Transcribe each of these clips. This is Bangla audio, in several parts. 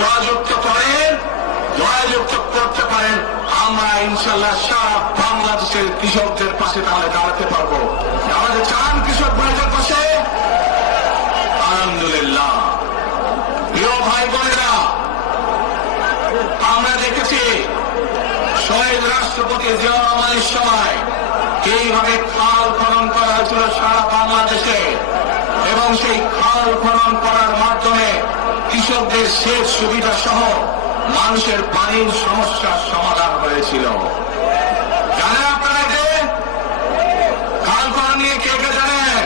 জয়যুক্ত করেন, জয়যুক্ত করতে পারেন, আমরা ইনশাল্লাহ সারা বাংলাদেশের কৃষকদের পাশে তাহলে দাঁড়াতে পারবো। আমাদের চান কৃষক ভাইদের পাশে? আলহামদুলিল্লাহ। প্রিয় ভাই বোনেরা, আমরা দেখেছি শহীদ রাষ্ট্রপতি জিয়াউর রহমানের সময় এইভাবে খাল খনন করা হয়েছিল সারা বাংলাদেশে, এবং সেই খাল খনন করার মাধ্যমে কৃষকদের সেচ সুবিধা সহ মানুষের পানির সমস্যার সমাধান হয়েছিল। জানেন আপনারা যে খাল খনন নিয়ে কে কে জানেন?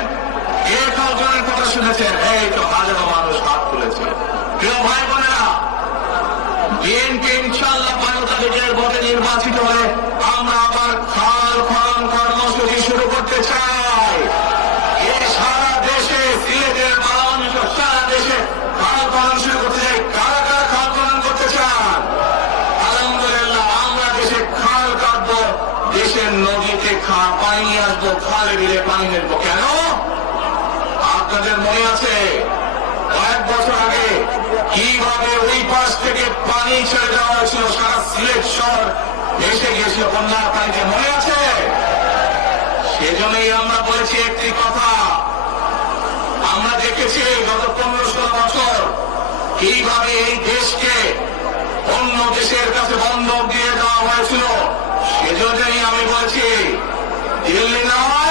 কে খাল খননের কথা শুনেছেন? এই তো হাজারো মানুষ হাত তুলেছে। প্রিয় ভাই বোনেরা, বিএনপি ইনশাআল্লাহ 12 তারিখের ভোটে নির্বাচিত হলে আমরা আবার খাল খনন কর্মসূচি শুরু করতে চাই। এই সারা দেশে, সিলেটের মানুষ সারা দেশে খাল খনন শুরু করতে চাই। কারা কারা খাল খনন করতে চান? আলহামদুলিল্লাহ, আমরা দেশে খাল কাটবো, দেশের নদীতে পানি নিয়ে আসবো, খালে বিলে পানি নেবো। কেন? আপনাদের মনে আছে কয়েক বছর আগে কিভাবে ওই পাশ থেকে পানি ছেড়ে দেওয়া হয়েছিল, সারা সিলেট শহর ভেসে গিয়েছিল বন্যার পানিতে, মনে আছে? সেজন্যই আমরা বলেছি একটি কথা, আমরা দেখেছি গত 15-16 বছর কিভাবে এই দেশকে অন্য দেশের কাছে বন্ধক দিয়ে দেওয়া হয়েছিল। সেজন্যই আমি বলছি দিল্লি নয়,